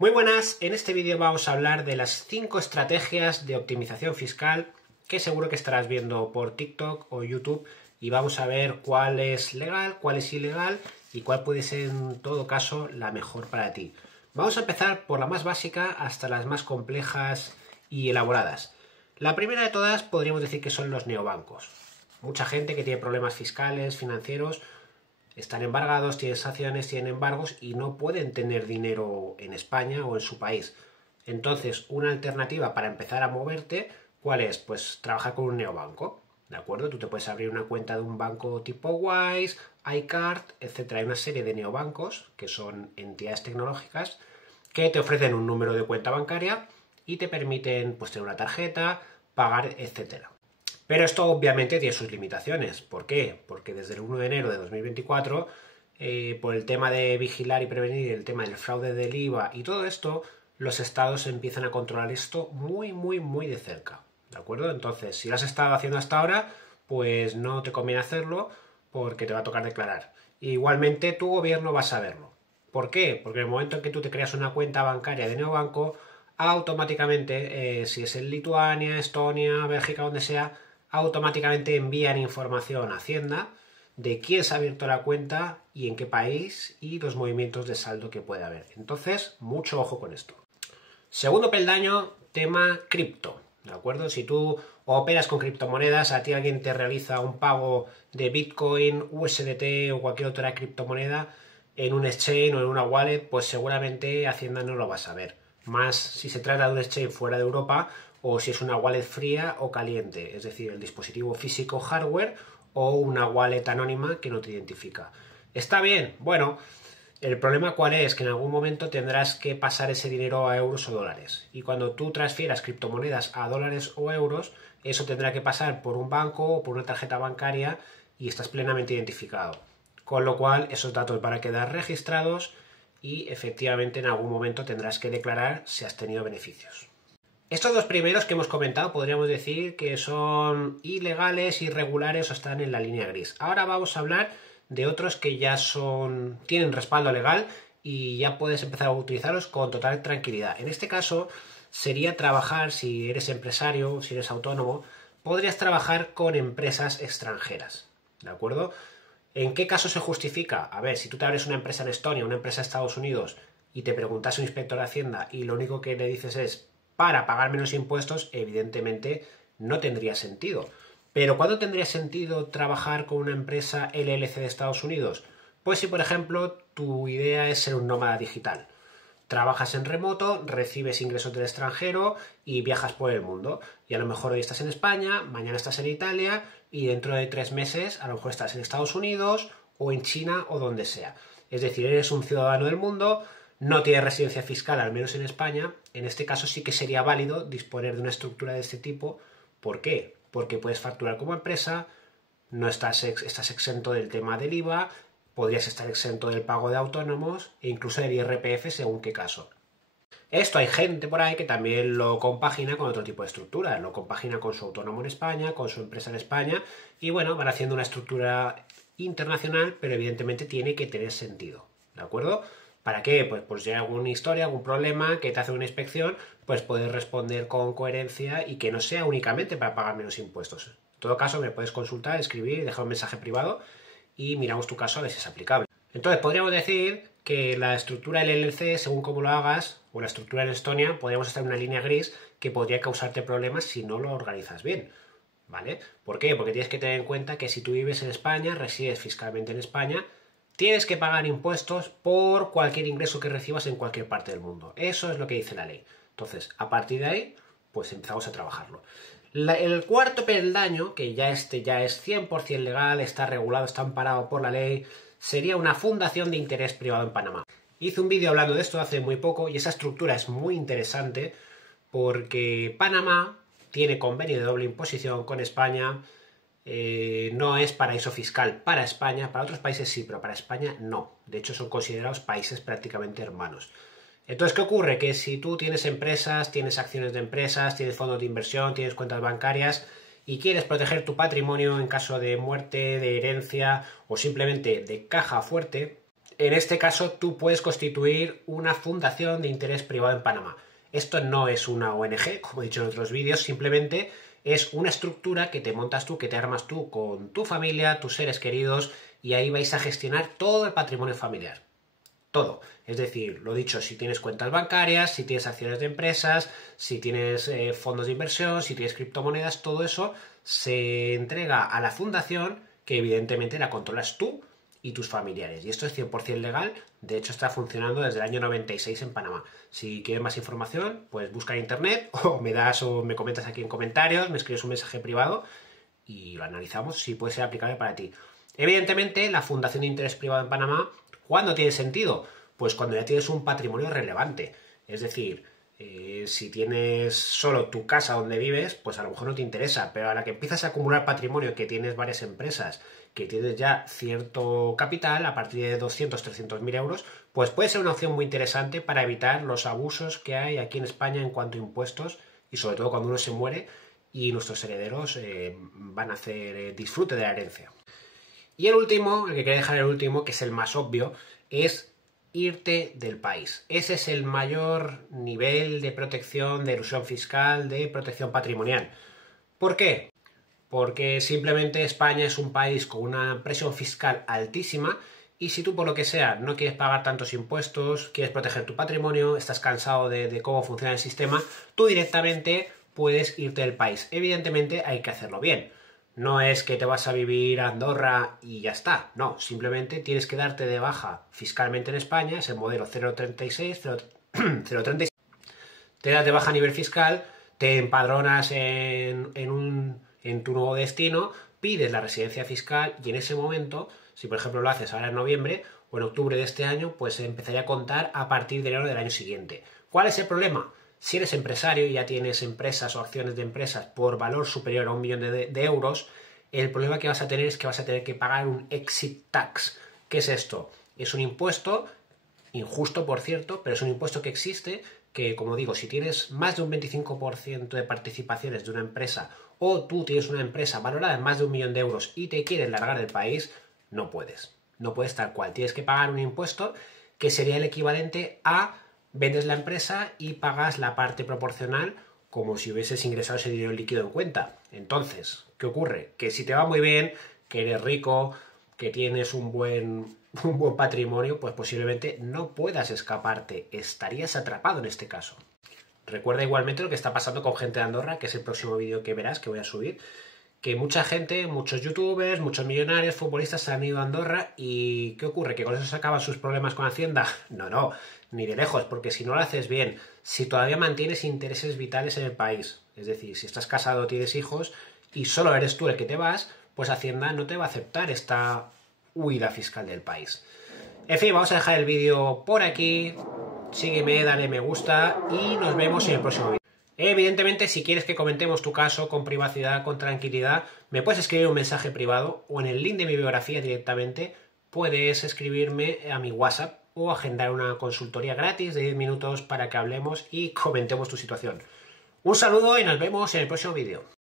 Muy buenas, en este vídeo vamos a hablar de las 5 estrategias de optimización fiscal que seguro que estarás viendo por TikTok o YouTube y vamos a ver cuál es legal, cuál es ilegal y cuál puede ser en todo caso la mejor para ti. Vamos a empezar por la más básica hasta las más complejas y elaboradas. La primera de todas podríamos decir que son los neobancos. Mucha gente que tiene problemas fiscales, financieros, están embargados, tienen sanciones, tienen embargos y no pueden tener dinero en España o en su país. Entonces, una alternativa para empezar a moverte, ¿cuál es? Pues trabajar con un neobanco, ¿de acuerdo? Tú te puedes abrir una cuenta de un banco tipo Wise, iCard, etc. Hay una serie de neobancos, que son entidades tecnológicas, que te ofrecen un número de cuenta bancaria y te permiten pues, tener una tarjeta, pagar, etc. Pero esto obviamente tiene sus limitaciones. ¿Por qué? Porque desde el 1 de enero de 2024, por el tema de vigilar y prevenir el tema del fraude del IVA y todo esto, los estados empiezan a controlar esto muy de cerca. ¿De acuerdo? Entonces, si lo has estado haciendo hasta ahora, pues no te conviene hacerlo porque te va a tocar declarar. Igualmente, tu gobierno va a saberlo. ¿Por qué? Porque en el momento en que tú te creas una cuenta bancaria de neobanco, automáticamente, si es en Lituania, Estonia, Bélgica, donde sea, automáticamente envían información a Hacienda de quién se ha abierto la cuenta y en qué país y los movimientos de saldo que puede haber. Entonces, mucho ojo con esto. Segundo peldaño, tema cripto. ¿De acuerdo? Si tú operas con criptomonedas, a ti alguien te realiza un pago de Bitcoin, USDT o cualquier otra criptomoneda en un exchange o en una wallet, pues seguramente Hacienda no lo va a saber. Más si se trata de un exchange fuera de Europa o si es una wallet fría o caliente, es decir, el dispositivo físico hardware o una wallet anónima que no te identifica. ¿Está bien? Bueno, el problema cuál es, que en algún momento tendrás que pasar ese dinero a euros o dólares. Y cuando tú transfieras criptomonedas a dólares o euros, eso tendrá que pasar por un banco o por una tarjeta bancaria y estás plenamente identificado. Con lo cual, esos datos van a quedar registrados y efectivamente en algún momento tendrás que declarar si has tenido beneficios. Estos dos primeros que hemos comentado podríamos decir que son ilegales, irregulares o están en la línea gris. Ahora vamos a hablar de otros que ya tienen respaldo legal y ya puedes empezar a utilizarlos con total tranquilidad. En este caso sería trabajar, si eres empresario, si eres autónomo, podrías trabajar con empresas extranjeras, ¿de acuerdo? ¿En qué caso se justifica? A ver, si tú te abres una empresa en Estonia, una empresa en Estados Unidos y te preguntas a un inspector de Hacienda y lo único que le dices es para pagar menos impuestos, evidentemente no tendría sentido. Pero ¿cuándo tendría sentido trabajar con una empresa LLC de Estados Unidos? Pues si, por ejemplo, tu idea es ser un nómada digital. Trabajas en remoto, recibes ingresos del extranjero y viajas por el mundo. Y a lo mejor hoy estás en España, mañana estás en Italia y dentro de 3 meses a lo mejor estás en Estados Unidos o en China o donde sea. Es decir, eres un ciudadano del mundo, no tienes residencia fiscal, al menos en España. En este caso sí que sería válido disponer de una estructura de este tipo. ¿Por qué? Porque puedes facturar como empresa, no estás exento del tema del IVA, podrías estar exento del pago de autónomos e incluso del IRPF según qué caso. Esto hay gente por ahí que también lo compagina con otro tipo de estructura, lo compagina con su autónomo en España, con su empresa en España y bueno, van haciendo una estructura internacional, pero evidentemente tiene que tener sentido, ¿de acuerdo? ¿Para qué? Pues si hay alguna historia, algún problema que te hace una inspección, pues puedes responder con coherencia y que no sea únicamente para pagar menos impuestos. En todo caso, me puedes consultar, escribir, dejar un mensaje privado y miramos tu caso a ver si es aplicable. Entonces, podríamos decir que la estructura LLC, según cómo lo hagas, o la estructura en Estonia, podríamos estar en una línea gris que podría causarte problemas si no lo organizas bien. ¿Vale? ¿Por qué? Porque tienes que tener en cuenta que si tú vives en España, resides fiscalmente en España, tienes que pagar impuestos por cualquier ingreso que recibas en cualquier parte del mundo. Eso es lo que dice la ley. Entonces, a partir de ahí, pues empezamos a trabajarlo. El cuarto peldaño, que ya es 100% legal, está regulado, está amparado por la ley, sería una fundación de interés privado en Panamá. Hice un vídeo hablando de esto hace muy poco y esa estructura es muy interesante porque Panamá tiene convenio de doble imposición con España. No es paraíso fiscal para España, para otros países sí, pero para España no. De hecho, son considerados países prácticamente hermanos. Entonces, ¿qué ocurre? Que si tú tienes empresas, tienes acciones de empresas, tienes fondos de inversión, tienes cuentas bancarias y quieres proteger tu patrimonio en caso de muerte, de herencia o simplemente de caja fuerte, En este caso, tú puedes constituir una fundación de interés privado en Panamá. Esto no es una ONG, como he dicho en otros vídeos, simplemente es una estructura que te montas tú, que te armas tú con tu familia, tus seres queridos, y ahí vais a gestionar todo el patrimonio familiar. Todo. Es decir, lo dicho, si tienes cuentas bancarias, si tienes acciones de empresas, si tienes fondos de inversión, si tienes criptomonedas, todo eso se entrega a la fundación, que evidentemente la controlas tú y tus familiares. Y esto es 100% legal, de hecho está funcionando desde el año 96 en Panamá. Si quieres más información, pues busca en internet o me comentas aquí en comentarios, me escribes un mensaje privado y lo analizamos si puede ser aplicable para ti. Evidentemente, la fundación de interés privado en Panamá, ¿cuándo tiene sentido? Pues cuando ya tienes un patrimonio relevante. Es decir, si tienes solo tu casa donde vives, pues a lo mejor no te interesa, pero a la que empiezas a acumular patrimonio, que tienes varias empresas, que tienes ya cierto capital, a partir de 200, 300.000 euros, pues puede ser una opción muy interesante para evitar los abusos que hay aquí en España en cuanto a impuestos, y sobre todo cuando uno se muere y nuestros herederos van a hacer disfrute de la herencia. Y el último, el que quería dejar el último, que es el más obvio, es irte del país. Ese es el mayor nivel de protección, de elusión fiscal, de protección patrimonial. ¿Por qué? Porque simplemente España es un país con una presión fiscal altísima y si tú por lo que sea no quieres pagar tantos impuestos, quieres proteger tu patrimonio, estás cansado de cómo funciona el sistema, tú directamente puedes irte del país. Evidentemente hay que hacerlo bien. No es que te vas a vivir a Andorra y ya está. No, simplemente tienes que darte de baja fiscalmente en España, es el modelo 036, 036. Te das de baja a nivel fiscal, te empadronas en tu nuevo destino, pides la residencia fiscal y en ese momento, si por ejemplo lo haces ahora en noviembre o en octubre de este año, pues empezaría a contar a partir de enero del año siguiente. ¿Cuál es el problema? Si eres empresario y ya tienes empresas o acciones de empresas por valor superior a 1 millón de euros, el problema que vas a tener es que vas a tener que pagar un exit tax. ¿Qué es esto? Es un impuesto, injusto por cierto, pero es un impuesto que existe, que como digo, si tienes más de un 25% de participaciones de una empresa o tú tienes una empresa valorada en más de 1 millón de euros y te quieres largar del país, no puedes. No puedes tal cual. Tienes que pagar un impuesto que sería el equivalente a vendes la empresa y pagas la parte proporcional como si hubieses ingresado ese dinero líquido en cuenta. Entonces, ¿qué ocurre? Que si te va muy bien, que eres rico, que tienes un buen patrimonio, pues posiblemente no puedas escaparte. Estarías atrapado en este caso. Recuerda igualmente lo que está pasando con gente de Andorra, que es el próximo vídeo que verás, que voy a subir, que mucha gente, muchos youtubers, muchos millonarios, futbolistas se han ido a Andorra y ¿qué ocurre? ¿Que con eso se acaban sus problemas con Hacienda? No, ni de lejos, porque si no lo haces bien, si todavía mantienes intereses vitales en el país, es decir, si estás casado, tienes hijos y solo eres tú el que te vas, pues Hacienda no te va a aceptar esta huida fiscal del país. En fin, vamos a dejar el vídeo por aquí, sígueme, dale me gusta y nos vemos en el próximo vídeo. Evidentemente, si quieres que comentemos tu caso con privacidad, con tranquilidad, me puedes escribir un mensaje privado o en el link de mi biografía directamente puedes escribirme a mi WhatsApp o agendar una consultoría gratis de 10 minutos para que hablemos y comentemos tu situación. Un saludo y nos vemos en el próximo vídeo.